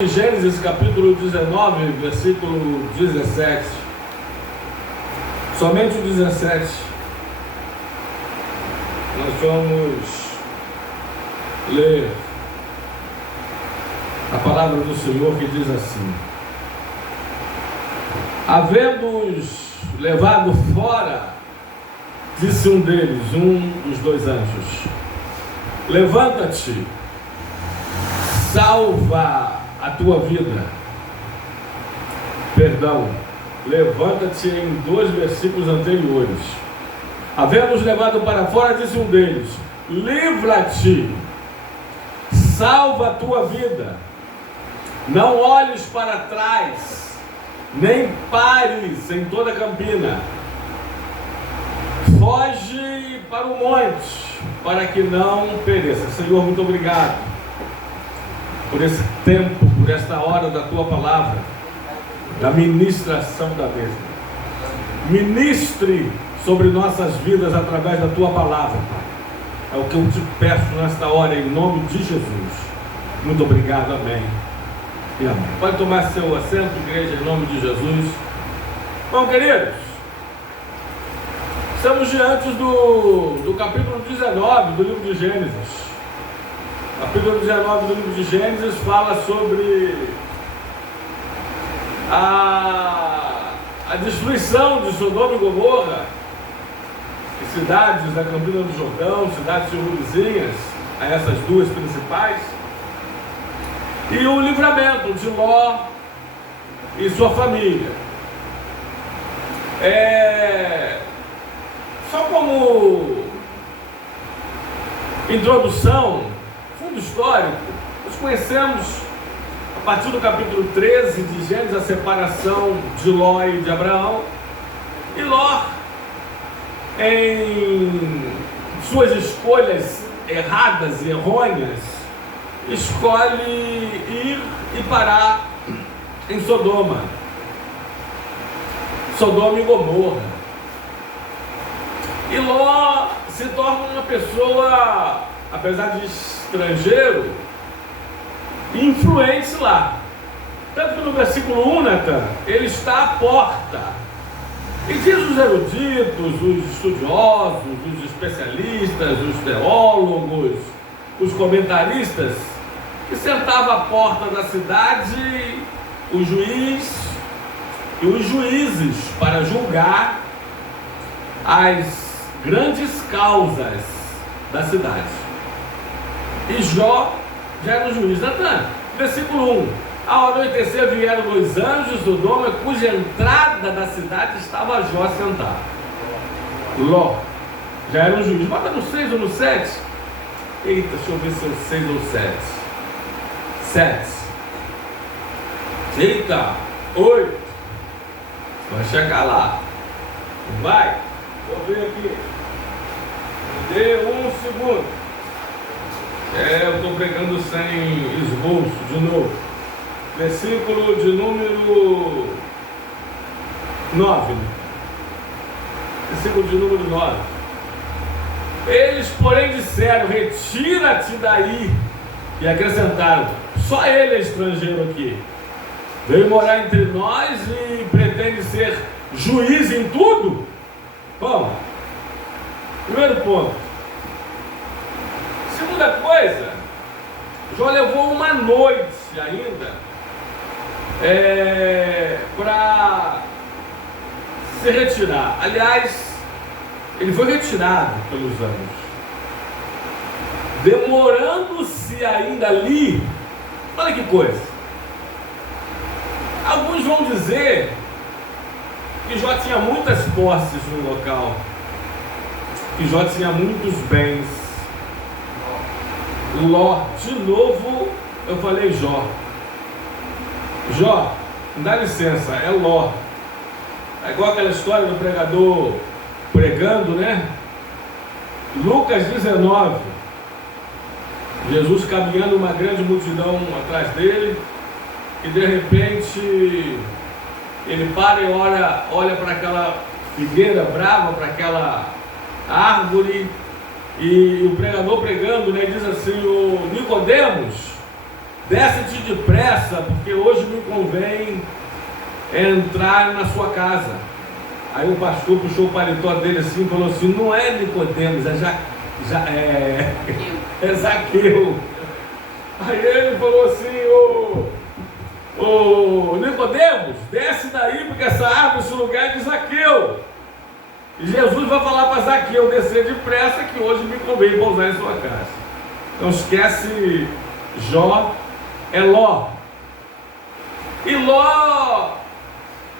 Gênesis capítulo 19, versículo 17. Somente o 17. Nós vamos ler a palavra do Senhor, que diz assim: havendo-os levado fora, disse um deles, um dos dois anjos: levanta-te, salva a tua vida. Perdão, levanta-te em 2 versículos anteriores. Havendo-os levado para fora, disse um deles: livra-te, salva a tua vida, não olhes para trás, nem pares em toda a campina, foge para o monte, para que não pereça. Senhor, muito obrigado por esse tempo, por esta hora da tua palavra, da ministração da mesma. Ministre sobre nossas vidas através da tua palavra, Pai. É o que eu te peço nesta hora, em nome de Jesus. Muito obrigado, amém e amém. Pode tomar seu assento, igreja, em nome de Jesus. Bom, queridos, estamos diante do capítulo 19 do livro de Gênesis. Capítulo 19 do livro de Gênesis fala sobre a destruição de Sodoma e Gomorra, e cidades da Campina do Jordão, cidades circunvizinhas a essas duas principais, e o livramento de Ló e sua família. Só como introdução, fundo histórico, nós conhecemos a partir do capítulo 13 de Gênesis a separação de Ló e de Abraão. E Ló, em suas escolhas erradas e errôneas, escolhe ir e parar em Sodoma e Gomorra. E Ló se torna uma pessoa, apesar de estrangeiro, influente lá. Tanto que no versículo 1, Natan, ele está à porta. E diz os eruditos, os estudiosos, os especialistas, os teólogos, os comentaristas, que sentava à porta da cidade o juiz e os juízes para julgar as grandes causas da cidade. E Jó já era o juiz. Natan, versículo 1: ao anoitecer vieram 2 anjos de Sodoma, cuja entrada da cidade estava Jó sentado. Ló já era um juiz. Bota no 6 ou no 7? Eita, deixa eu ver se é o 6 ou 7. 7. Eita, 8. Vai chegar lá. Vai. Vou ver aqui. Dê um segundo. Eu estou pregando sem esboço de novo. Versículo de número 9. Versículo de número 9. Eles, porém, disseram: retira-te daí. E acrescentaram: só ele é estrangeiro aqui. Veio morar entre nós e pretende ser juiz em tudo? Como? Primeiro ponto. Segunda coisa, Jó levou uma noite ainda para se retirar. Aliás, ele foi retirado pelos anjos, demorando-se ainda ali. Olha que coisa. Alguns vão dizer que Jó tinha muitas posses no local, que Jó tinha muitos bens. Ló, de novo eu falei Jó. Jó, dá licença, é Ló. É igual aquela história do pregador pregando, né? Lucas 19. Jesus caminhando, uma grande multidão atrás dele, e de repente ele para e olha para aquela figueira brava, para aquela árvore. E o pregador pregando, né, diz assim: o Nicodemos, desce-te depressa, porque hoje me convém entrar na sua casa. Aí o pastor puxou o paletó dele assim e falou assim: não é Nicodemos, é Zaqueu. Aí ele falou assim: ô Nicodemos, desce daí, porque essa árvore, esse lugar é de Zaqueu. E Jesus vai falar para Zaqueu descer depressa, que hoje me convém pousar em sua casa. Não esquece, Jó é Ló. E Ló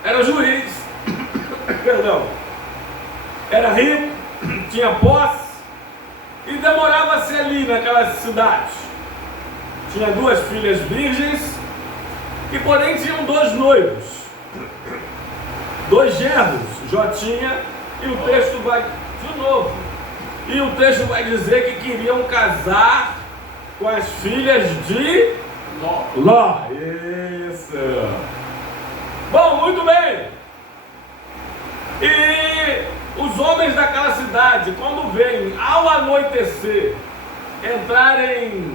era juiz, perdão, era rico, tinha posse e demorava-se ali naquela cidade. Tinha 2 filhas virgens e porém tinham 2 noivos, 2 genros, Jó tinha, e o texto vai de novo. E o texto vai dizer que queriam casar com as filhas de Ló. Isso. Bom, muito bem. E os homens daquela cidade, quando veem ao anoitecer entrarem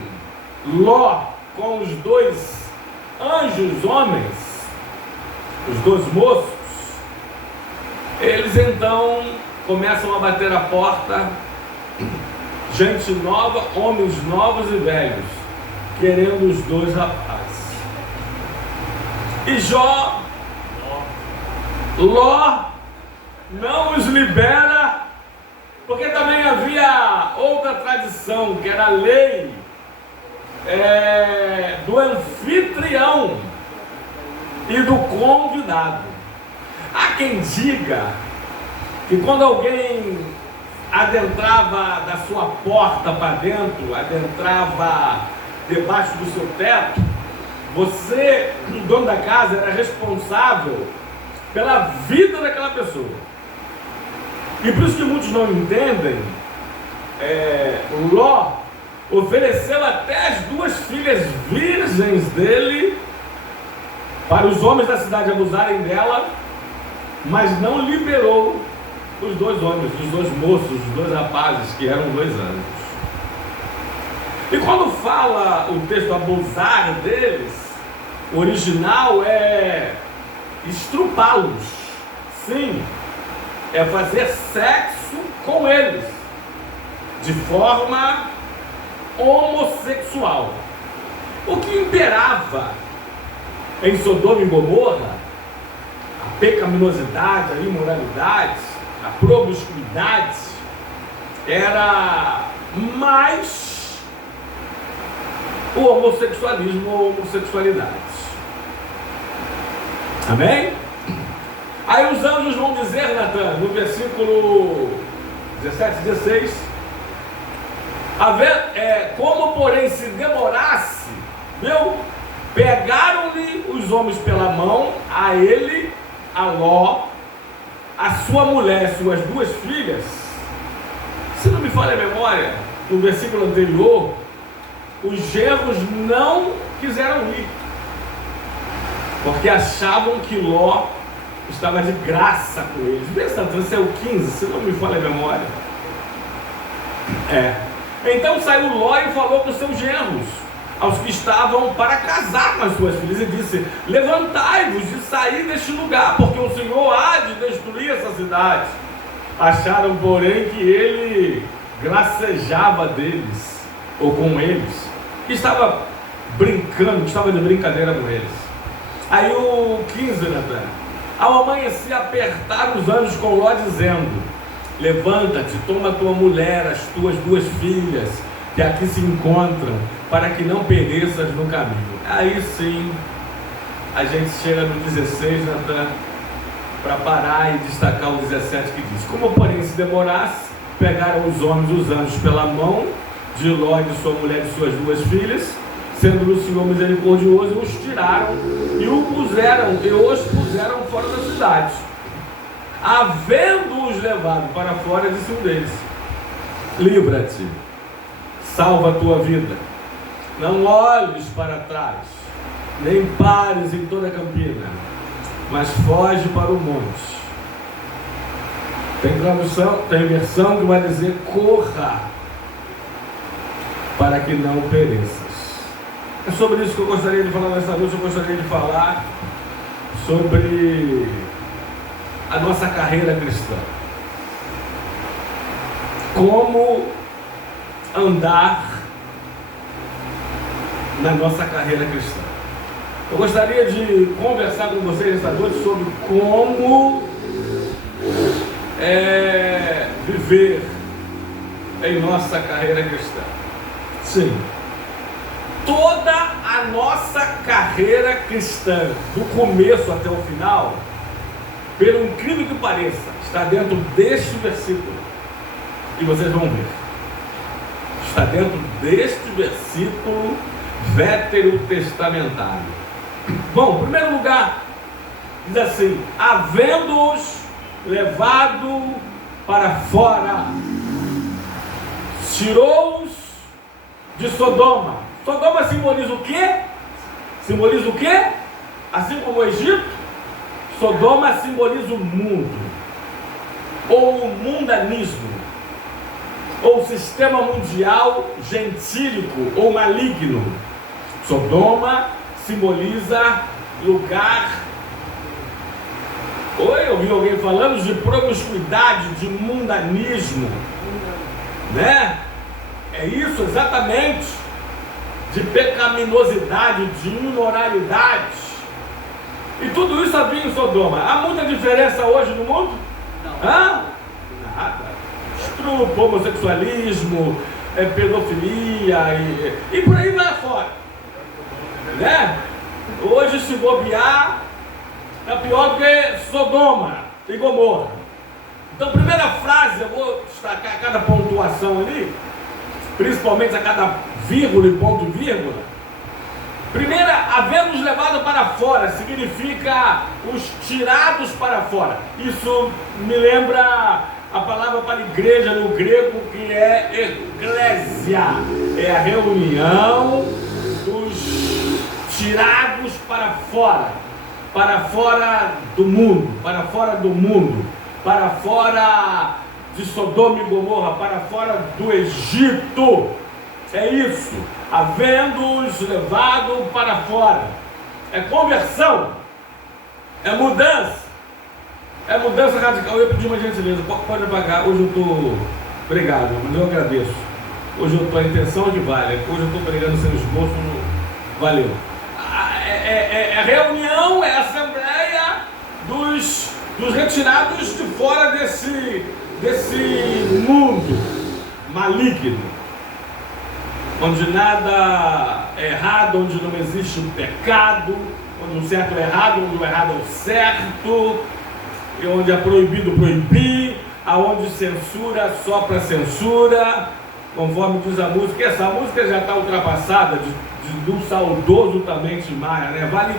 Ló com os 2 anjos homens, os 2 moços, eles então começam a bater a porta, gente nova, homens novos e velhos, querendo os 2 rapazes. E Ló não os libera, porque também havia outra tradição, que era a lei do anfitrião e do convidado. Há quem diga que quando alguém adentrava da sua porta para dentro, adentrava debaixo do seu teto, você, o dono da casa, era responsável pela vida daquela pessoa. E por isso que muitos não entendem, Ló ofereceu até as 2 filhas virgens dele para os homens da cidade abusarem dela, mas não liberou os 2 homens, os 2 moços, os 2 rapazes, que eram 2 anjos. E quando fala o texto abusar deles, o original é estrupá-los. Sim, é fazer sexo com eles, de forma homossexual. O que imperava em Sodoma e Gomorra, a pecaminosidade, a imoralidade, a promiscuidade, era mais o homossexualismo ou homossexualidade. Amém? Aí os anjos vão dizer, Natan, no versículo 17 e 16, como porém se demorasse, viu? Pegaram-lhe os homens pela mão, a ele, a Ló, a sua mulher, suas 2 filhas. Se não me falha a memória, no versículo anterior, os genros não quiseram ir, porque achavam que Ló estava de graça com eles. Esse é o 15, se não me falha a memória. Então saiu Ló e falou para os seus genros, aos que estavam para casar com as suas filhas, e disse: levantai-vos e saí deste lugar, porque o Senhor há de destruir essa cidade. Acharam, porém, que ele gracejava deles, ou com eles, que estava brincando, que estava de brincadeira com eles. Aí o 15, Natan: ao amanhecer apertaram os anjos com Ló, dizendo: levanta-te, toma tua mulher, as tuas 2 filhas, que aqui se encontram, para que não pereças no caminho. Aí sim, a gente chega no 16, Natan, para parar e destacar o 17, que diz: como porém se demorasse, pegaram os homens, os anjos, pela mão de Ló e de sua mulher e de suas 2 filhas, sendo o Senhor misericordioso, os tiraram e os puseram fora da cidade. Havendo-os levado para fora, disse um deles: livra-te, salva a tua vida, não olhes para trás, nem pares em toda a campina, mas foge para o monte. Tem versão que vai dizer: corra, para que não pereças. É sobre isso que eu gostaria de falar nessa noite. Eu gostaria de falar sobre a nossa carreira cristã. Como andar na nossa carreira cristã. Eu gostaria de conversar com vocês essa noite sobre como viver em nossa carreira cristã. Sim, toda a nossa carreira cristã, do começo até o final, pelo incrível que pareça, está dentro deste versículo. E vocês vão ver. Está dentro deste versículo veterotestamentário. Bom, em primeiro lugar, diz assim: havendo-os levado para fora, tirou-os de Sodoma. Sodoma simboliza o quê? Simboliza o quê? Assim como o Egito, Sodoma simboliza o mundo, ou o mundanismo, ou o sistema mundial gentílico ou maligno. Sodoma simboliza lugar. Oi, eu ouvi alguém falando de promiscuidade, de mundanismo, né? É isso exatamente, de pecaminosidade, de imoralidade. E tudo isso havia em Sodoma. Há muita diferença hoje no mundo? Não. Hã? Nada. Estupro, homossexualismo, pedofilia e por aí vai fora, né? Hoje, se bobear, é pior do que Sodoma e Gomorra. Então, primeira frase, eu vou destacar cada pontuação ali, principalmente a cada vírgula e ponto vírgula. Primeira, havemos levado para fora, significa os tirados para fora. Isso me lembra a palavra para igreja no grego, que é eclésia, é a reunião dos tirados para fora do mundo, para fora de Sodoma e Gomorra, para fora do Egito. É isso, havendo-os levado para fora. É conversão, é mudança. É mudança radical. Eu ia pedir uma gentileza, pode apagar. Hoje eu estou. Obrigado, mas eu agradeço. Hoje eu estou, a intenção que vale. Hoje eu estou pregando sem esboço. Valeu. É reunião, é assembleia dos retirados de fora desse mundo maligno, onde nada é errado, onde não existe pecado, onde o certo é errado, onde o errado é o certo, e onde é proibido proibir, aonde censura só para censura, conforme diz a música. E essa música já está ultrapassada do saudoso também Tim Maia, né? Vale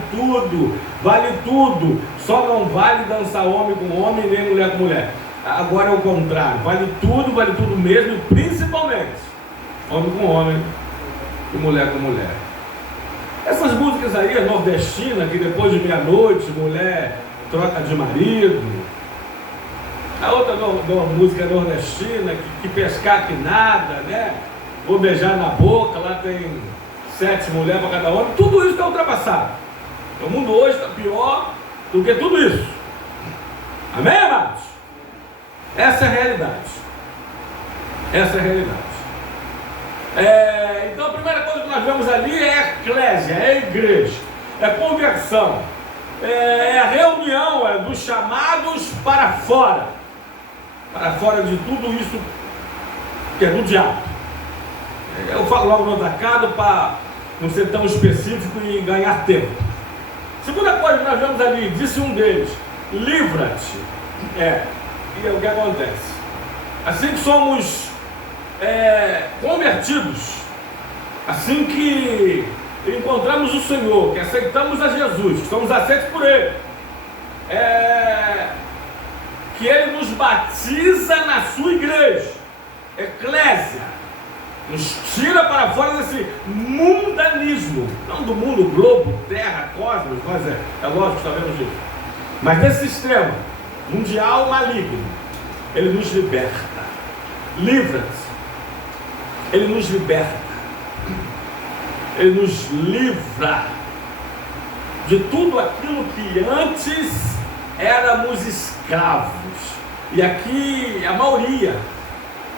tudo, só não vale dançar homem com homem nem mulher com mulher. Agora é o contrário, vale tudo mesmo, e principalmente homem com homem e mulher com mulher. Essas músicas aí, a nordestina, que depois de meia-noite mulher troca de marido. A outra música nordestina, que pescar que nada, né? Vou beijar na boca, lá tem 7 mulheres para cada homem. Tudo isso está ultrapassado. O mundo hoje está pior do que tudo isso. Amém, amados? Essa é a realidade. Então a primeira coisa que nós vemos ali é a eclésia, é a igreja, é a conversão, é a reunião dos chamados para fora de tudo isso que é do diabo. Eu falo logo no atacado para não ser tão específico e ganhar tempo. Segunda coisa que nós vemos ali, disse um deles: livra-te. E é o que acontece. Assim que somos convertidos, assim que encontramos o Senhor, que aceitamos a Jesus, que somos aceitos por Ele, que Ele nos batiza na sua igreja, eclésia, nos tira para fora desse mundanismo, não do mundo, globo, terra, cosmos, nós é lógico que sabemos disso, mas desse sistema mundial maligno. Ele nos liberta, livra-te, Ele nos liberta. Ele nos livra de tudo aquilo que antes éramos escravos. E aqui a maioria,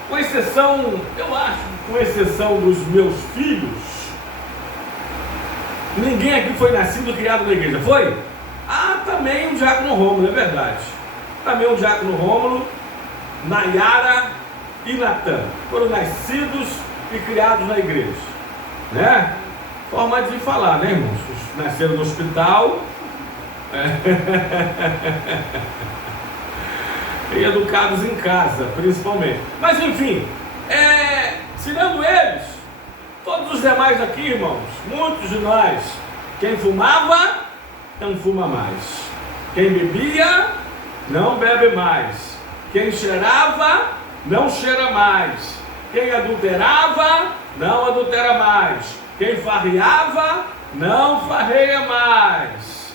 com exceção, eu acho, com exceção dos meus filhos, ninguém aqui foi nascido e criado na igreja, foi? Ah, também o diácono Rômulo, é verdade. Também o diácono Rômulo, Nayara e Natan foram nascidos e criados na igreja, né? Forma de falar, né, irmãos? Nasceram no hospital e educados em casa, principalmente. Mas enfim, tirando eles, todos os demais aqui, irmãos, muitos de nós, quem fumava, não fuma mais. Quem bebia, não bebe mais. Quem cheirava, não cheira mais. Quem adulterava, não adultera mais. Quem farreava, não farreia mais.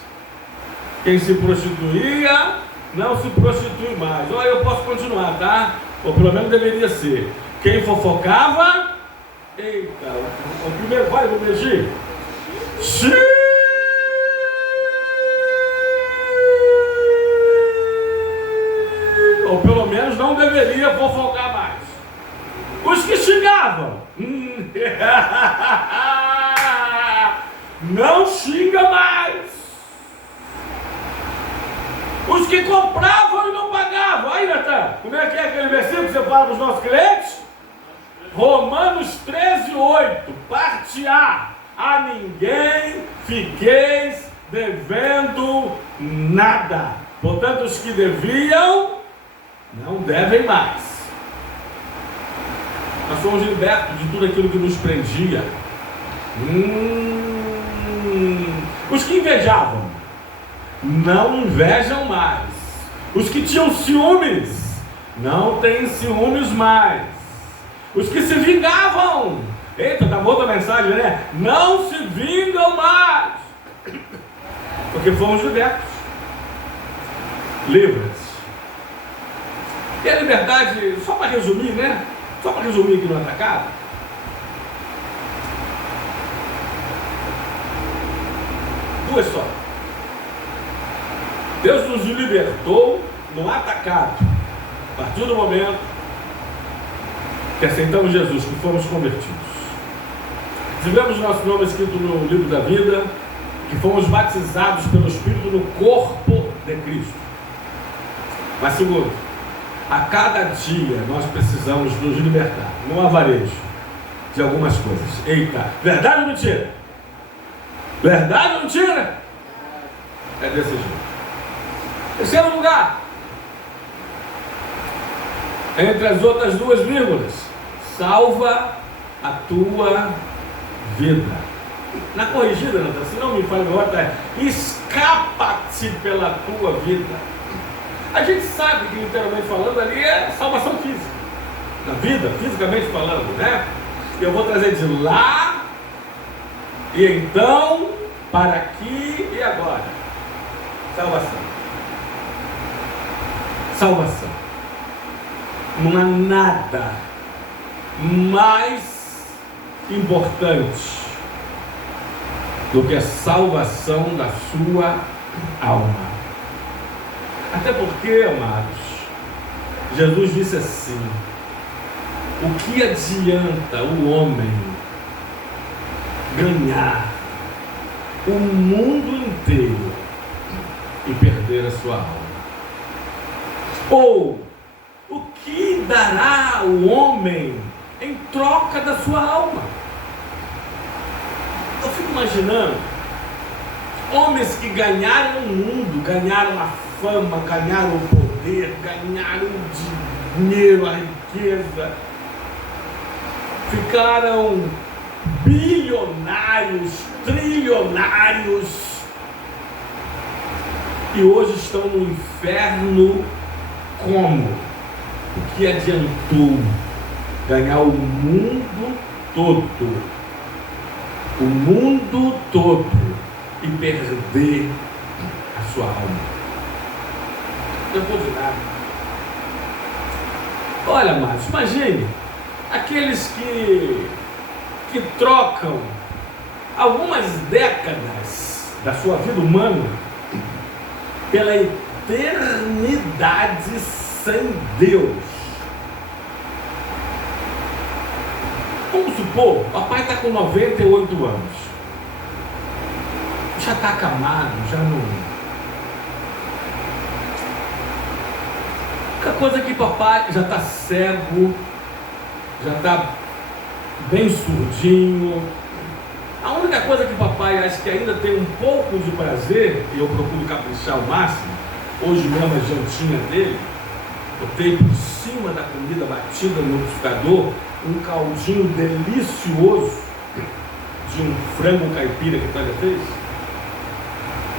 Quem se prostituía, não se prostitui mais. Olha, eu posso continuar, tá? Ou pelo menos deveria ser. Quem fofocava, eita, o primeiro vai, vou mexer. Ou pelo menos não deveria fofocar mais. Os que xingavam, não xinga mais. Os que compravam e não pagavam. Aí, Natan, como é que é aquele versículo que você fala para os nossos clientes? Romanos 13:8. Parte A. A ninguém fiqueis devendo nada. Portanto, os que deviam, não devem mais. Nós somos libertos de tudo aquilo que nos prendia. Os que invejavam, não invejam mais. Os que tinham ciúmes, não têm ciúmes mais. Os que se vingavam, eita, tá boa a mensagem, né? Não se vingam mais. Porque fomos libertos. Livres. E a liberdade, só para resumir, né? Só para resumir aqui no atacado. Duas só. Deus nos libertou no atacado. A partir do momento que aceitamos Jesus, que fomos convertidos. Tivemos nosso nome escrito no livro da vida, que fomos batizados pelo Espírito no corpo de Cristo. Mas segundo, a cada dia nós precisamos nos libertar, no avarejo, de algumas coisas. Eita, verdade ou mentira? Verdade ou mentira? É desse jeito. Terceiro lugar, entre as outras duas vírgulas, salva a tua vida. Na corrigida, Natan, se não me falha agora, tá? Escapa-te pela tua vida. A gente sabe que, literalmente falando, ali é salvação física. Na vida, fisicamente falando, né? Eu vou trazer de lá, e então, para aqui e agora. Salvação. Salvação. Não há nada mais importante do que a salvação da sua alma. Até porque, amados, Jesus disse assim: o que adianta o homem ganhar o mundo inteiro e perder a sua alma? Ou o que dará o homem em troca da sua alma? Eu fico imaginando homens que ganharam o mundo, ganharam a fama, ganharam o poder, ganharam o dinheiro, a riqueza, ficaram bilionários, trilionários, e hoje estão no inferno. Como? O que adiantou ganhar o mundo todo? O mundo todo e perder a sua alma? Não vou de nada. Olha, amados, imagine aqueles que trocam algumas décadas da sua vida humana pela eternidade sem Deus. Vamos supor, o papai está com 98 anos. Já está acamado, já não... A única coisa é que papai já está cego, já está bem surdinho. A única coisa que papai acho que ainda tem um pouco de prazer, e eu procuro caprichar ao máximo, hoje mesmo a jantinha dele, botei por cima da comida batida no liquidificador um caldinho delicioso de um frango caipira que ele fez.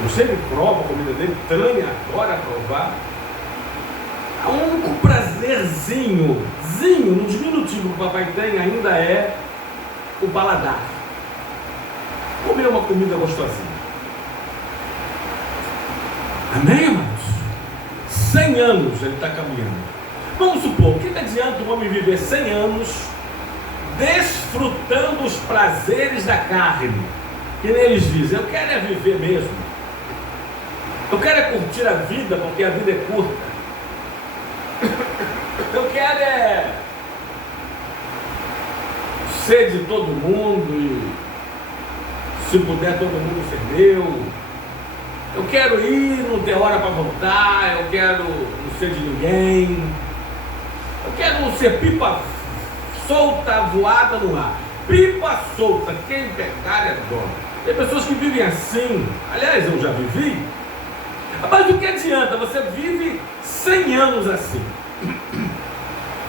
Eu sempre provo a comida dele, Tânia adora provar. O único prazerzinho, no diminutivo que o papai tem ainda é o paladar. Comer uma comida gostosinha. Amém, irmãos? 100 anos ele está caminhando. Vamos supor, o que adianta um homem viver 100 anos desfrutando os prazeres da carne? Que nem eles dizem, eu quero é viver mesmo. Eu quero é curtir a vida, porque a vida é curta. Eu quero é ser de todo mundo e, se puder, todo mundo ser meu. Eu quero ir, não ter hora para voltar. Eu quero não ser de ninguém. Eu quero ser pipa solta, voada no ar. Pipa solta, quem pecar é dono. Tem pessoas que vivem assim. Aliás, eu já vivi. Mas o que adianta? Você vive 100 anos assim.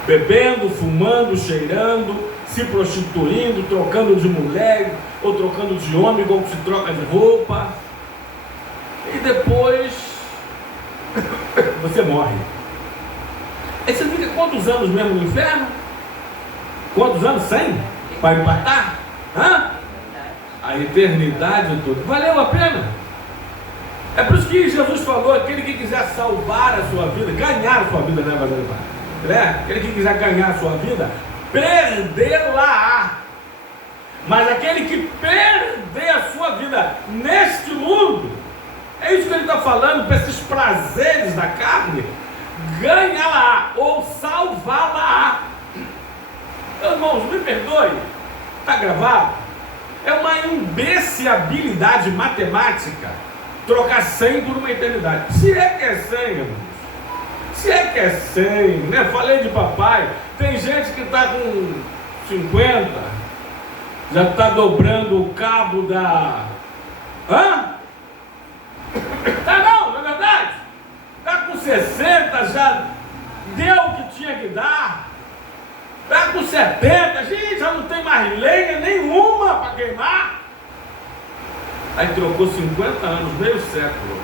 Bebendo, fumando, cheirando, se prostituindo, trocando de mulher ou trocando de homem, igual que se troca de roupa. E depois você morre. Aí você fica quantos anos mesmo no inferno? Quantos anos? 100? Para empatar? Hã? A eternidade toda. Valeu a pena? É por isso que Jesus falou, aquele que quiser salvar a sua vida, ganhar a sua vida, né, aquele que quiser ganhar a sua vida, perdê-la. Mas aquele que perder a sua vida neste mundo, é isso que ele está falando, para esses prazeres da carne, ganha-la ou salvá-la. Irmãos, me perdoe, está gravado? É uma imbecilidade matemática trocar 100 por uma eternidade. Se é que é 100, irmãos. Se é que é 100, né? Falei de papai. Tem gente que está com 50, já está dobrando o cabo da... Hã? Tá não é verdade? Está com 60, já deu o que tinha que dar. Está com 70, gente, já não tem mais lenha nenhuma para queimar. Aí trocou 50 anos, meio século,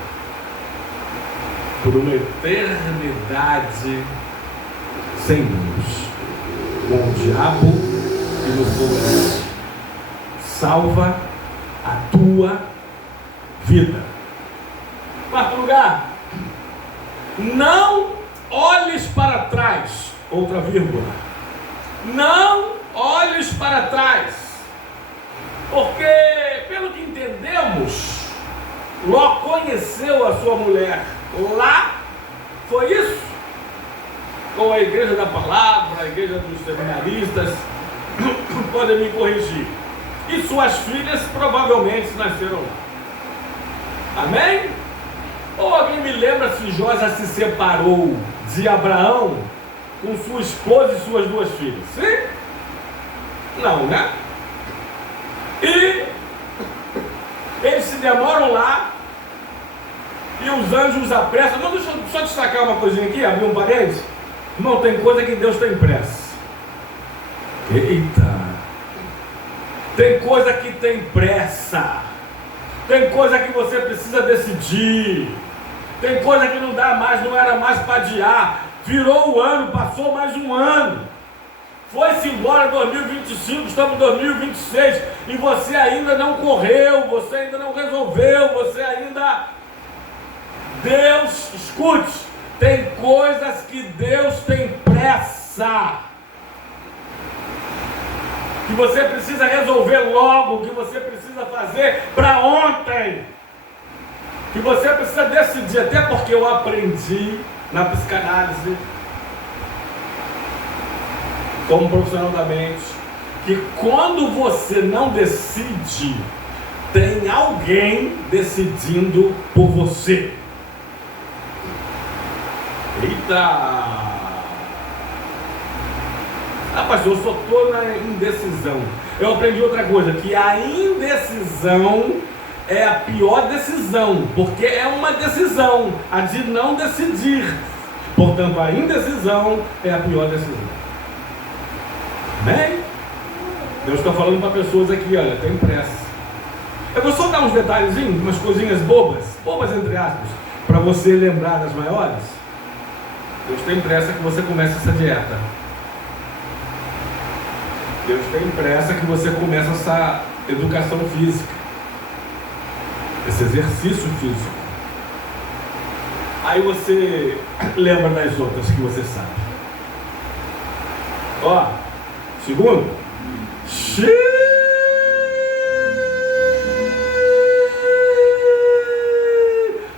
por uma eternidade sem luz, com o diabo e no fogo. Salva a tua vida. Quarto lugar, não olhes para trás. Outra vírgula. Não olhes para trás. Porque, pelo que entendemos, Ló conheceu a sua mulher lá, foi isso? Com a igreja da palavra, a igreja dos seminaristas, podem me corrigir. E suas filhas provavelmente nasceram lá. Amém? Ou alguém me lembra se Jó já se separou de Abraão com sua esposa e suas duas filhas? Sim? Não, né? E eles se demoram lá e os anjos os apressam. Não, deixa eu só destacar uma coisinha aqui, abrir um parênteses. Irmão, tem coisa que Deus tem pressa. Eita! Tem coisa que tem pressa. Tem coisa que você precisa decidir. Tem coisa que não dá mais, não era mais para adiar. Virou o ano, passou mais um ano. Foi-se embora 2025, estamos em 2026 e você ainda não correu, você ainda não resolveu, você ainda... Deus, escute, tem coisas que Deus tem pressa, que você precisa resolver logo, que você precisa precisa fazer para ontem. Que você precisa decidir, até porque eu aprendi na psicanálise, como profissional da mente, que quando você não decide, tem alguém decidindo por você. Eita! Ah, pastor, eu só estou na indecisão. Eu aprendi outra coisa, que a indecisão é a pior decisão, porque é uma decisão, a de não decidir. Portanto, a indecisão é a pior decisão. Amém? Deus está falando para pessoas aqui, olha, tem pressa. Eu vou só dar uns detalhezinhos, umas coisinhas bobas entre aspas, para você lembrar das maiores. Deus tem pressa que você comece essa dieta. Deus tem pressa que você comece essa educação física, esse exercício físico. Aí você lembra das outras que você sabe. Ó, segundo,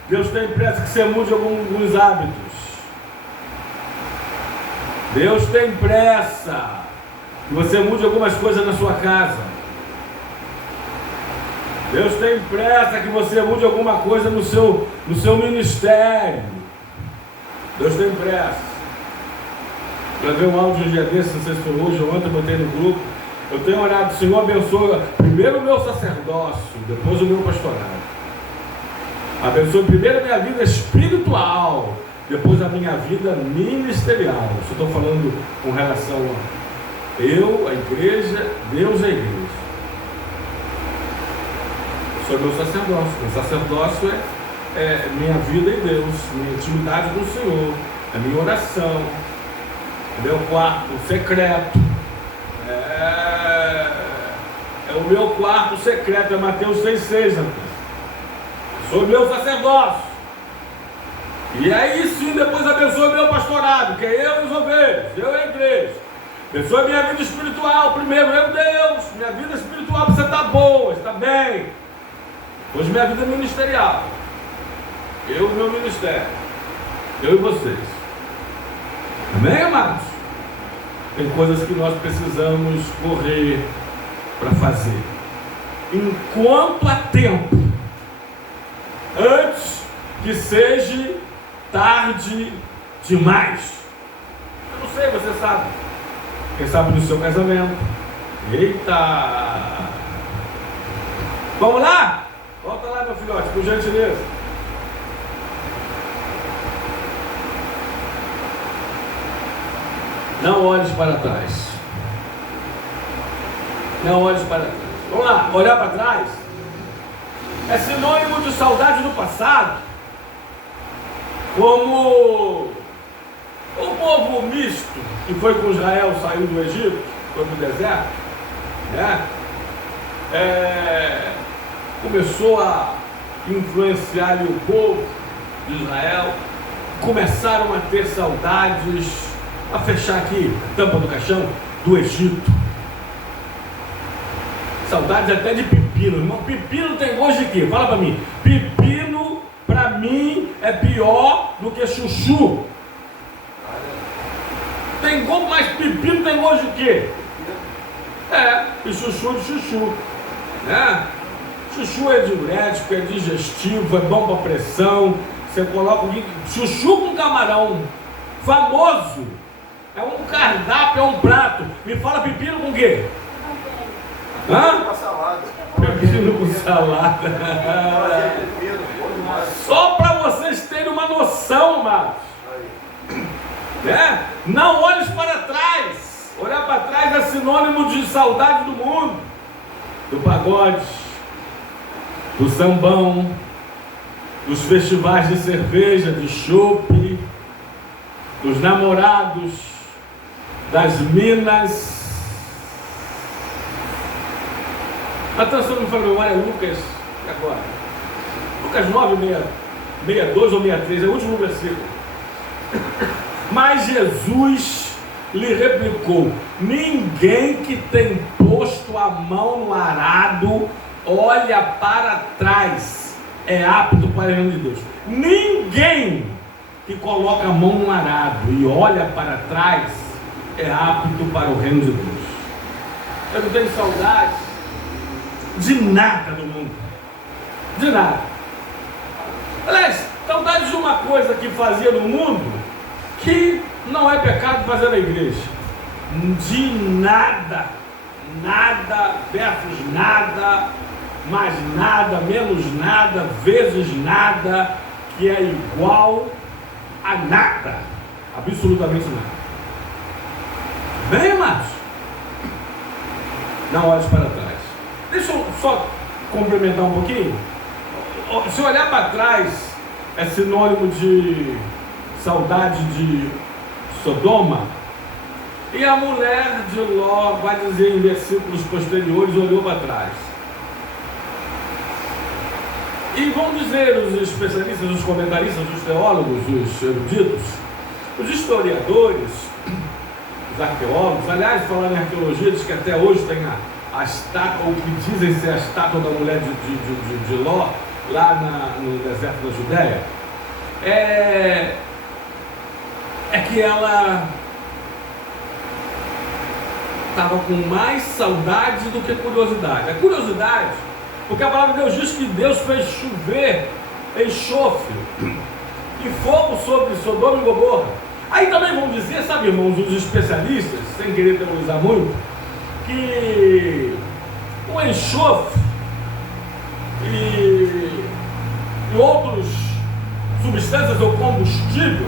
Deus tem pressa que você mude alguns hábitos. Deus tem pressa que você mude algumas coisas na sua casa. Deus tem pressa que você mude alguma coisa no seu ministério. Deus tem pressa. Eu vi um áudio um dia desse, não sei se foi hoje ou ontem, eu botei no grupo. Eu tenho orado, Senhor abençoa primeiro o meu sacerdócio, depois o meu pastorado. Abençoe primeiro a minha vida espiritual, depois a minha vida ministerial. Isso eu estou falando com relação a eu, a igreja, Deus, a igreja. Sou meu sacerdócio. Meu sacerdócio é minha vida em Deus, minha intimidade com o Senhor, a minha oração, meu quarto secreto. É o meu quarto secreto, é Mateus 6,6. Sou meu sacerdócio. E aí sim, depois abençoe meu pastorado, que é eu e os ovelhos, eu e a igreja. Abençoe minha vida espiritual primeiro, meu Deus, minha vida espiritual precisa estar boa, está bem. Hoje minha vida ministerial, eu e meu ministério, eu e vocês. Amém, amados? Tem coisas que nós precisamos correr para fazer enquanto há tempo, antes que seja tarde demais. Eu não sei, você sabe. Quem sabe no seu casamento. Eita! Vamos lá? Volta lá, meu filhote, por gentileza. Não olhes para trás. Não olhes para trás. Vamos lá, olhar para trás é sinônimo de saudade do passado, como o povo misto que foi com Israel, saiu do Egito, foi para o deserto, né? Começou a influenciar o povo de Israel, começaram a ter saudades, a fechar aqui, tampa do caixão, do Egito. Saudades até de pepino. Irmão, pepino tem gosto de quê? Fala para mim. Pepino, para mim, é pior do que chuchu. Tem gosto, mas pepino tem gosto de quê? E chuchu de chuchu. Né? Chuchu é diurético, é digestivo, é bom para pressão. Você coloca chuchu com camarão. Famoso. É um cardápio, é um prato. Me fala pepino com quê? Hã? Pepino com salada. Só para vocês terem uma noção, amados. Né? Não olhes para trás. Olhar para trás é sinônimo de saudade do mundo, do pagode, do sambão, dos festivais de cerveja, de chopp, dos namorados, das minas. Atenção, me fala memória, Lucas, agora. Lucas 9, 62 ou 63, é o último versículo. Mas Jesus lhe replicou: ninguém que tem posto a mão no arado olha para trás é apto para o reino de Deus. Ninguém que coloca a mão no arado e olha para trás é apto para o reino de Deus. Eu não tenho saudade de nada do mundo, de nada. Aliás, saudade de uma coisa que fazia no mundo que não é pecado fazer na igreja. De nada, nada versus nada, mais nada, menos nada, vezes nada, que é igual a nada, absolutamente nada. Bem, amados, não olhe para trás. Deixa eu só complementar um pouquinho. Se olhar para trás é sinônimo de saudade de Sodoma, e a mulher de Ló vai dizer em versículos posteriores, olhou para trás. E vão dizer os especialistas, os comentaristas, os teólogos, os eruditos, os historiadores, os arqueólogos. Aliás, falando em arqueologia, diz que até hoje tem a estátua, o que dizem ser a estátua da mulher de Ló, lá no deserto da Judéia. É que ela estava com mais saudade do que curiosidade. A curiosidade, porque a palavra de Deus diz que Deus fez chover enxofre e fogo sobre Sodoma e Gomorra. Aí também vão dizer, sabe, irmãos, os especialistas, sem querer teorizar muito, que o enxofre e outros substâncias ou combustível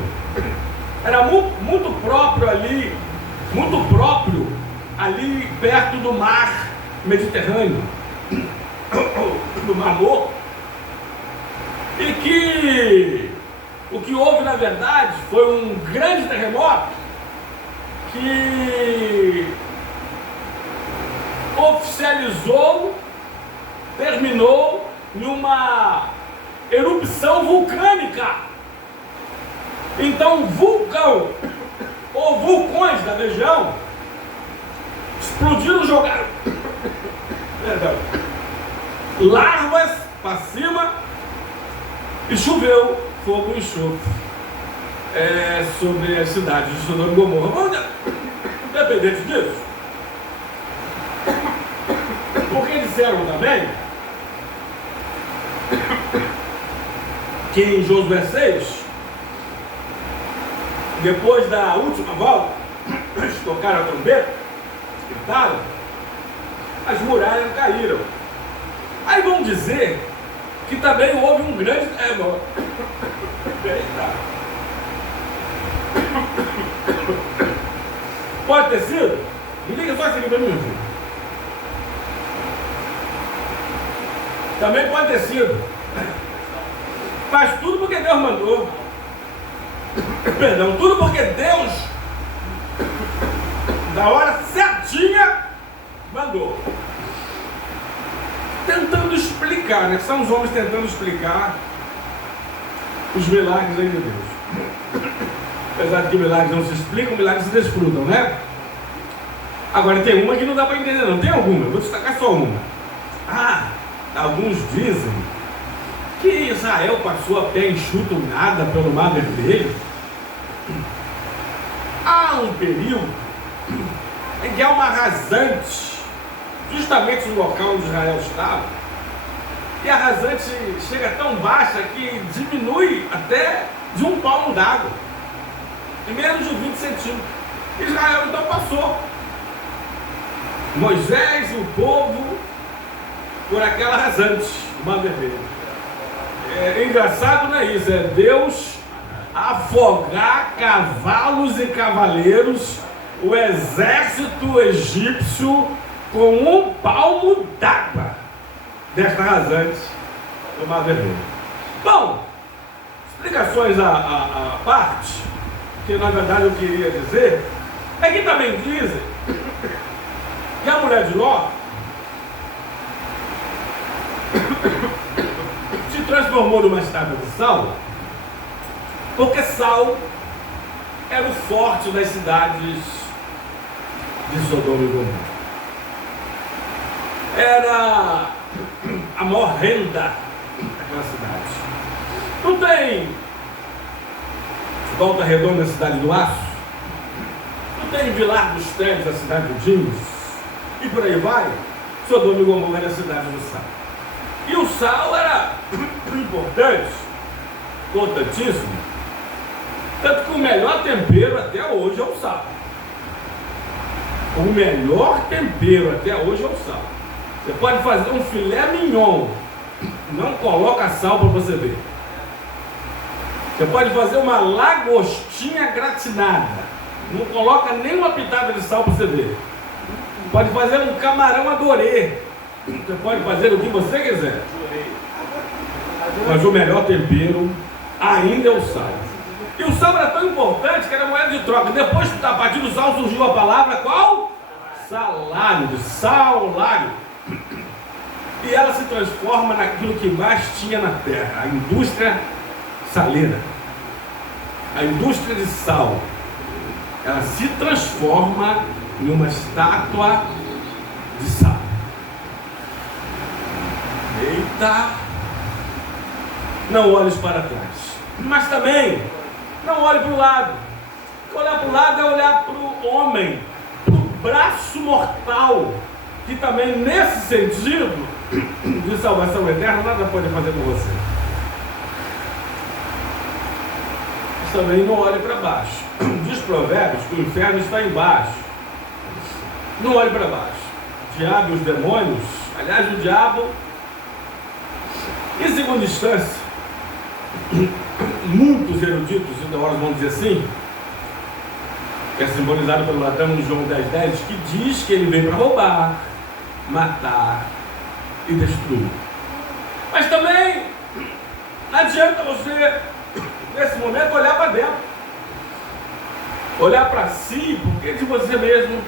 era muito próprio ali perto do mar Mediterrâneo, do Mar Morto, e que o que houve na verdade foi um grande terremoto que oficializou, terminou numa erupção vulcânica. Então, vulcão ou vulcões da região explodiram, jogaram larvas para cima e choveu fogo e enxofre sobre as cidades de Sodoma e Gomorra. Vamos, independente disso, porque disseram também que em Josué 6, depois da última volta, eles tocaram a trombeta, gritaram, as muralhas caíram. Aí vão dizer que também houve um grande terremoto. Pode ter sido? Me liga só aqui para mim, filho. Também pode ter sido. Mas tudo porque Deus mandou. Perdão, tudo porque Deus, da hora certinha, mandou. Tentando explicar, né? São os homens tentando explicar os milagres aí de Deus. Apesar de que milagres não se explicam, milagres se desfrutam, né? Agora tem uma que não dá para entender, não. Tem alguma, eu vou destacar só uma. Alguns dizem que Israel passou a pé enxuto nada pelo Mar Vermelho. Há um período em que há uma rasante justamente no local onde Israel estava, e a rasante chega tão baixa que diminui até de um palmo d'água, em menos de 20 centímetros. Israel então passou, Moisés e o povo, por aquela rasante do Mar Vermelho. É engraçado, não é isso? É Deus afogar cavalos e cavaleiros, o exército egípcio, com um palmo d'água desta rasante do Mar Vermelho. Bom, explicações à parte, que na verdade eu queria dizer, é que também dizem que a mulher de Ló se transformou numa estátua de sal, porque sal era o forte das cidades de Sodoma e Gomorra. Era a maior renda daquela cidade. Não tem Volta Redonda, a cidade do aço? Não tem Vilar dos Teles, a cidade do jeans? E por aí vai. Sodoma e Gomorra era a cidade do sal. E o sal era importante, importantíssimo. Tanto que o melhor tempero até hoje é o sal. O melhor tempero até hoje é o sal. Você pode fazer um filé mignon, não coloca sal para você ver. Você pode fazer uma lagostinha gratinada, não coloca nem uma pitada de sal para você ver. Pode fazer um camarão adorê, você pode fazer o que você quiser. Mas o melhor tempero ainda é o sal. E o sal era tão importante que era moeda de troca. Depois, a partir do sal, surgiu a palavra qual? Salário, de salário. E ela se transforma naquilo que mais tinha na terra, a indústria saleira. A indústria de sal. Ela se transforma em uma estátua de sal. Eita! Não olhes para trás. Mas também, não olhe para o lado. Olhar para o lado é olhar para o homem, para o braço mortal, que também, nesse sentido de salvação eterna, nada pode fazer com você. Mas também não olhe para baixo. Diz Provérbios que o inferno está embaixo. Não olhe para baixo. O diabo e os demônios, aliás, o diabo, em segunda instância, muitos eruditos e teólogos vão dizer assim, que é simbolizado pelo Latão no João 10,10, que diz que ele veio para roubar, matar e destruir. Mas também não adianta você, nesse momento, olhar para dentro, olhar para si, porque de você mesmo.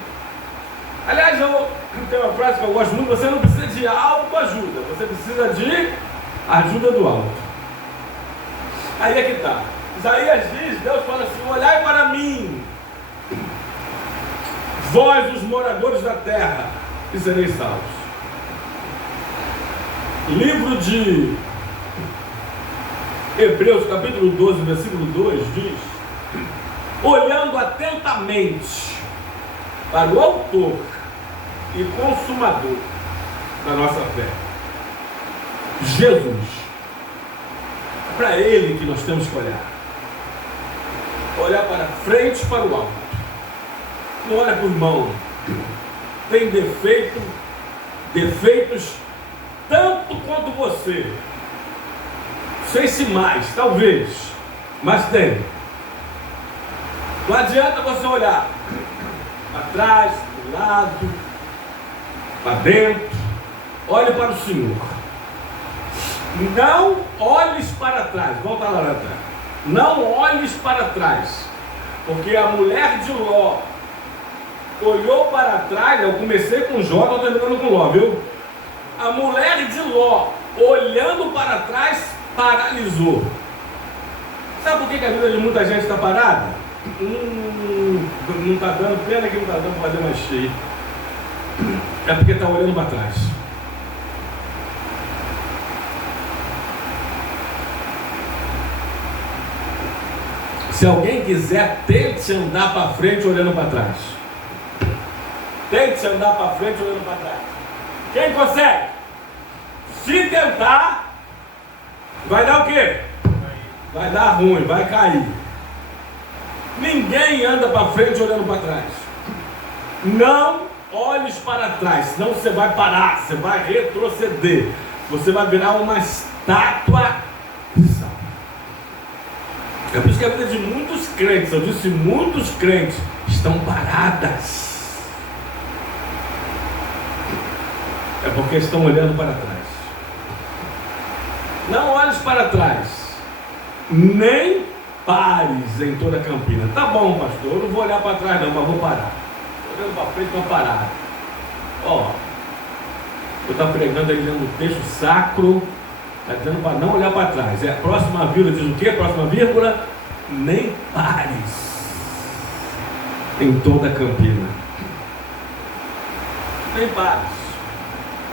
Aliás, eu tenho uma frase que eu gosto muito: você não precisa de autoajuda, você precisa de ajuda do alto. Aí é que está. Isaías diz, Deus fala assim: olhai para mim, vós os moradores da terra, e sereis salvos. Livro de Hebreus, capítulo 12, versículo 2, diz: olhando atentamente para o autor e consumador da nossa fé, Jesus. Para Ele que nós temos que olhar. Olhar para frente, para o alto. Não olha para o irmão. Tem defeitos tanto quanto você. Não sei se mais, talvez, mas tem. Não adianta você olhar para trás, para o lado, para dentro. Olhe para o Senhor. Não olhes para trás. Volta lá atrás. Não olhes para trás. Porque a mulher de Ló olhou para trás. Eu comecei com Jó, estou terminando com Ló, viu? A mulher de Ló, olhando para trás, paralisou. Sabe por que a vida de muita gente está parada? Não está dando, pena que não está dando para fazer mais cheio. É porque está olhando para trás. Se alguém quiser, tente andar para frente olhando para trás. Tente andar para frente olhando para trás. Quem consegue? Se tentar, vai dar o quê? Vai dar ruim, vai cair. Ninguém anda para frente olhando para trás. Não olhes para trás, senão você vai parar, você vai retroceder. Você vai virar uma estátua de sal. É por isso que a vida de muitos crentes, eu disse muitos crentes, estão paradas. É porque estão olhando para trás. Não olhes para trás, nem pares em toda a Campina. Tá bom, pastor, eu não vou olhar para trás não, mas vou parar. Estou olhando para frente, vou parar. Ó, eu estou pregando aí dentro do texto sacro, está dizendo para não olhar para trás. É a próxima vírgula, diz o quê? Próxima vírgula, nem pares em toda a Campina. Nem pares.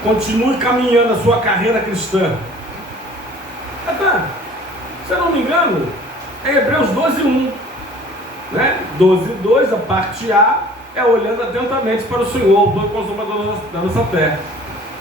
continue caminhando a sua carreira cristã. Se eu não me engano, é Hebreus 12:1, né? 12:2, a parte A, é olhando atentamente para o Senhor, o consumador da nossa fé.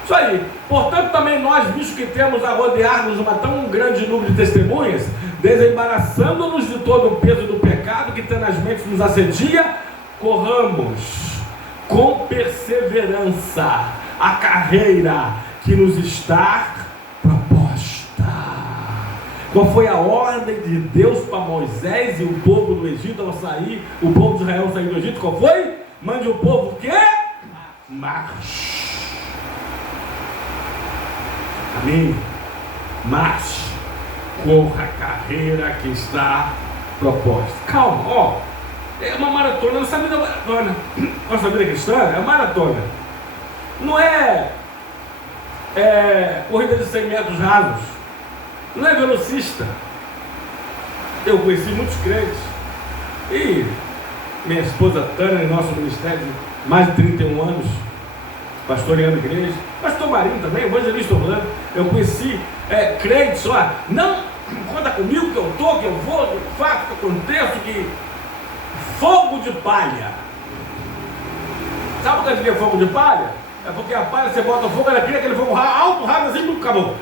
Isso aí. Portanto, também nós, visto que temos a rodear-nos uma tão grande número de testemunhas, desembaraçando-nos de todo o peso do pecado que tenazmente nos assedia, corramos com perseverança a carreira que nos está proposta. Qual foi a ordem de Deus para Moisés e o povo do Egito ao sair, o povo de Israel sair do Egito? Qual foi? Mande o povo o quê? Marche. Amém? Marche. Corra a carreira que está proposta. Calma, ó. É uma maratona. Nossa vida é maratona. Nossa vida cristã é maratona. Não é corrida de 100 metros rasos. Não é velocista. Eu conheci muitos crentes. E minha esposa Tânia, em nosso ministério de mais de 31 anos, pastoreando igreja. Pastor Marinho também, evangelista Orlando. Eu conheci crentes, ó, não conta comigo que eu estou, que eu vou, que eu faço, que eu aconteço, que fogo de palha. Sabe o que significa fogo de palha? É porque a palha, você bota fogo, ela cria aquele fogo alto, rápido, assim, tudo acabou.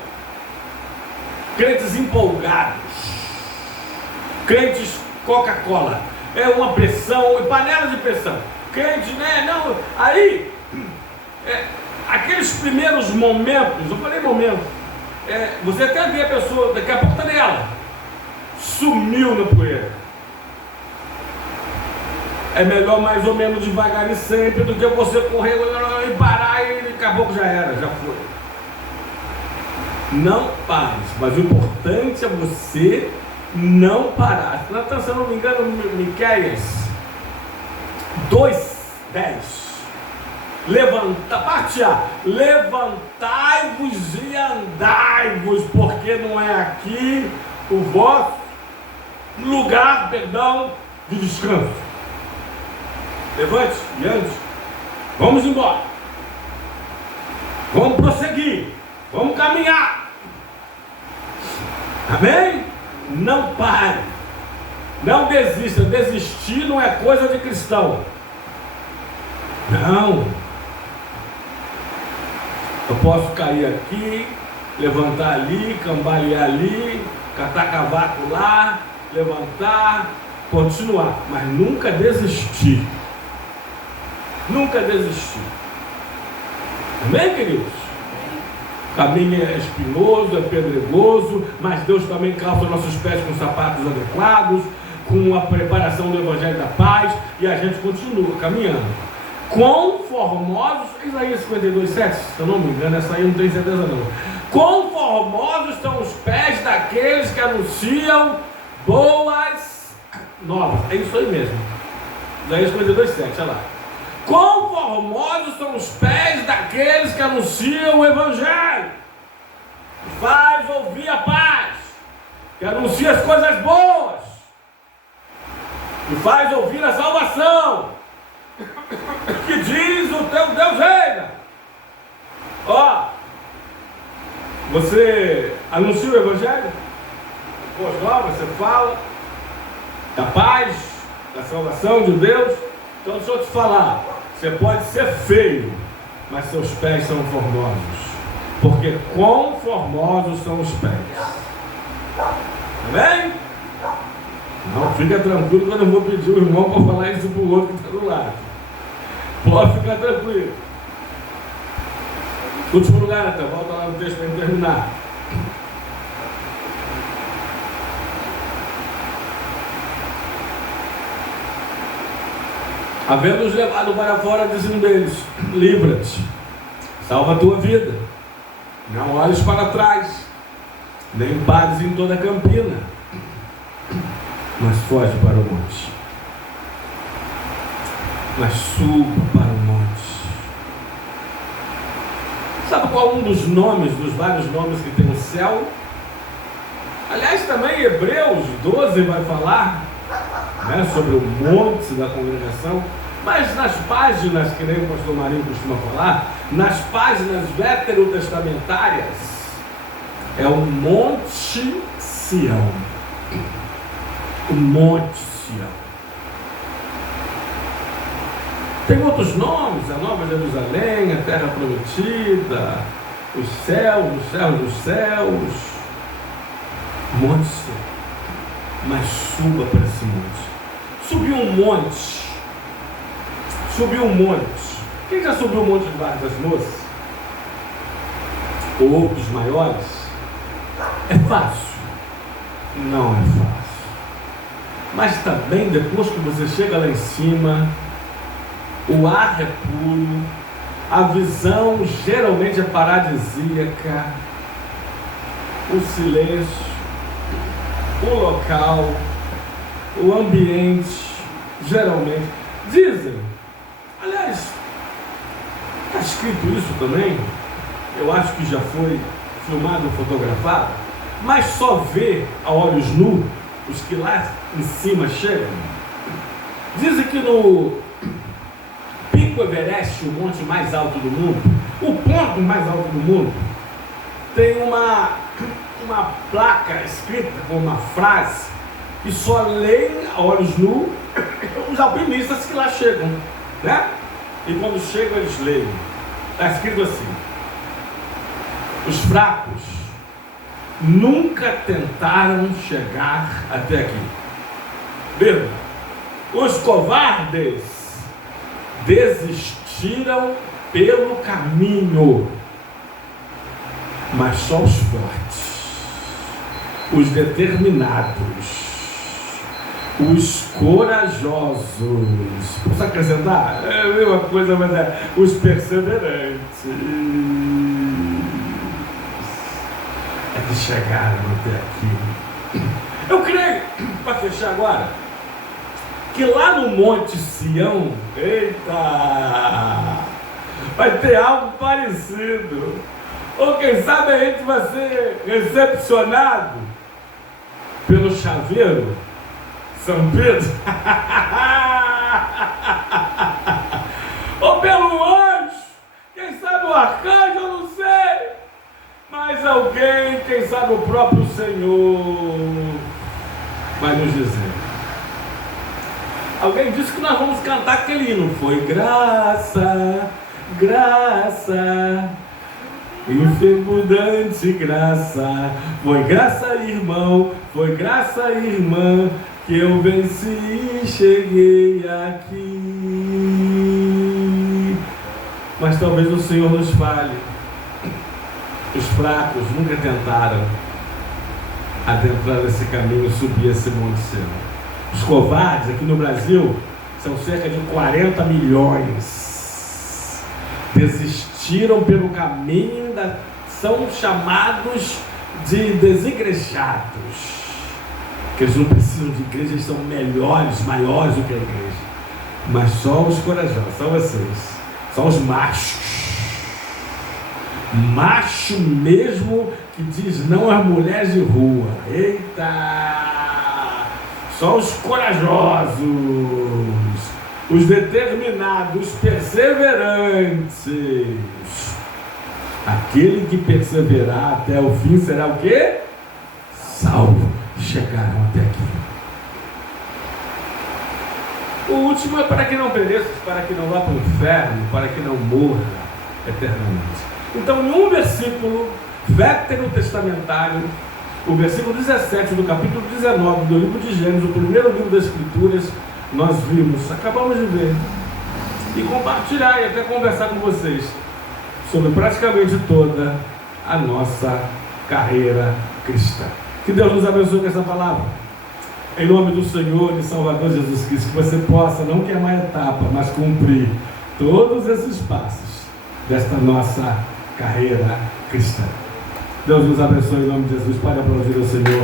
Crentes empolgados, crentes Coca-Cola, é uma pressão, panela de pressão. Crentes, né? Não, aí, aqueles primeiros momentos, eu falei momentos, você até vê a pessoa, daqui a pouco está nela, sumiu na poeira. É melhor mais ou menos devagar e sempre do que você correr e parar e daqui a pouco já era, já foi. Não pare, mas o importante é você não parar. Se eu não me engano, Miqueias 2:10. Parte A, levantai-vos e andai-vos, porque não é aqui o vosso lugar, de descanso. Levante e ande. Vamos embora. Vamos prosseguir. Vamos caminhar. Amém? Não pare. Não desista. Desistir não é coisa de cristão. Não. Eu posso cair aqui, levantar ali, cambalear ali, catar cavaco lá, levantar, continuar, mas nunca desistir. Nunca desistir. Amém, queridos? O caminho é espinhoso, é pedregoso, mas Deus também calça nossos pés com sapatos adequados, com a preparação do Evangelho da Paz, e a gente continua caminhando. Quão formosos, Isaías 52:7, se eu não me engano, essa aí eu não tenho certeza não. Quão formosos estão os pés daqueles que anunciam boas novas. É isso aí mesmo. Isaías 52:7, olha lá. Quão formosos são os pés daqueles que anunciam o Evangelho, que faz ouvir a paz, que anuncia as coisas boas, que faz ouvir a salvação, que diz o teu Deus reina. Ó, você anuncia o Evangelho, boas novas, você fala da paz, da salvação de Deus. Então deixa eu te falar, você pode ser feio, mas seus pés são formosos, porque quão formosos são os pés. Amém? Não, fica tranquilo que eu não vou pedir o irmão para falar isso para o outro que está do lado. Pode ficar tranquilo. Último lugar, então, volta lá no texto para terminar. Havendo-os levado para fora, dizendo eles: livra-te, salva a tua vida, não olhes para trás, nem pares em toda a campina, mas foge para o monte, mas suba para o monte. Sabe qual um dos nomes, dos vários nomes que tem o céu? Aliás, também Hebreus 12 vai falar, né, sobre o monte da congregação. Mas nas páginas, que nem o pastor Marinho costuma falar, nas páginas veterotestamentárias, é o Monte Sião. O Monte Sião. Tem outros nomes, a Nova Jerusalém, a Terra Prometida, os céus dos céus. Monte Sião. Mas suba para esse monte. Subiu um monte. Quem já subiu o Monte de Vargas Moças? Ou outros maiores? É fácil? Não é fácil. Mas também, depois que você chega lá em cima, o ar é puro, a visão geralmente é paradisíaca, o silêncio, o local, o ambiente, geralmente. Dizem, aliás, está escrito isso também, eu acho que já foi filmado ou fotografado, mas só vê a olhos nus os que lá em cima chegam. Dizem que no Pico Everest, o monte mais alto do mundo, o ponto mais alto do mundo, tem uma placa escrita com uma frase que só leem a olhos nus os alpinistas que lá chegam, né? E quando chegam eles leem. Está escrito assim: os fracos nunca tentaram chegar até aqui. Vírgula. Os covardes desistiram pelo caminho, mas só os fortes, os determinados, os corajosos, posso acrescentar? É a mesma coisa, mas é os perseverantes, é que chegaram até aqui. Eu creio, para fechar agora, que lá no Monte Sião, eita, vai ter algo parecido. Ou quem sabe a gente vai ser recepcionado pelo chaveiro São Pedro, ou pelo anjo, quem sabe o arcanjo, eu não sei, mas alguém, quem sabe o próprio Senhor, vai nos dizer. Alguém disse que nós vamos cantar aquele hino, foi graça, graça, infinibundante graça, foi graça, irmão, foi graça, irmã, que eu venci e cheguei aqui. Mas talvez o Senhor nos fale. Os fracos nunca tentaram adentrar esse caminho, subir esse monte Sião. Os covardes aqui no Brasil são cerca de 40 milhões. Desistiram pelo caminho, são chamados de desigrejados. Que eles não precisam de igreja, eles são melhores, maiores do que a igreja. Mas só os corajosos, só vocês, só os machos. Macho mesmo que diz não às mulheres de rua. Eita! Só os corajosos, os determinados, os perseverantes. Aquele que perseverar até o fim será o quê? Salvo. Chegaram até aqui. O último é para que não pereça, para que não vá para o inferno, para que não morra eternamente. Então, em um versículo veterotestamentário, o versículo 17 do capítulo 19 do livro de Gênesis, o primeiro livro das Escrituras, nós vimos, acabamos de ver, e compartilhar e até conversar com vocês sobre praticamente toda a nossa carreira cristã. Que Deus nos abençoe com essa palavra. Em nome do Senhor e Salvador Jesus Cristo, que você possa não queimar etapa, mas cumprir todos esses passos desta nossa carreira cristã. Deus nos abençoe em nome de Jesus. Para aplaudir o Senhor.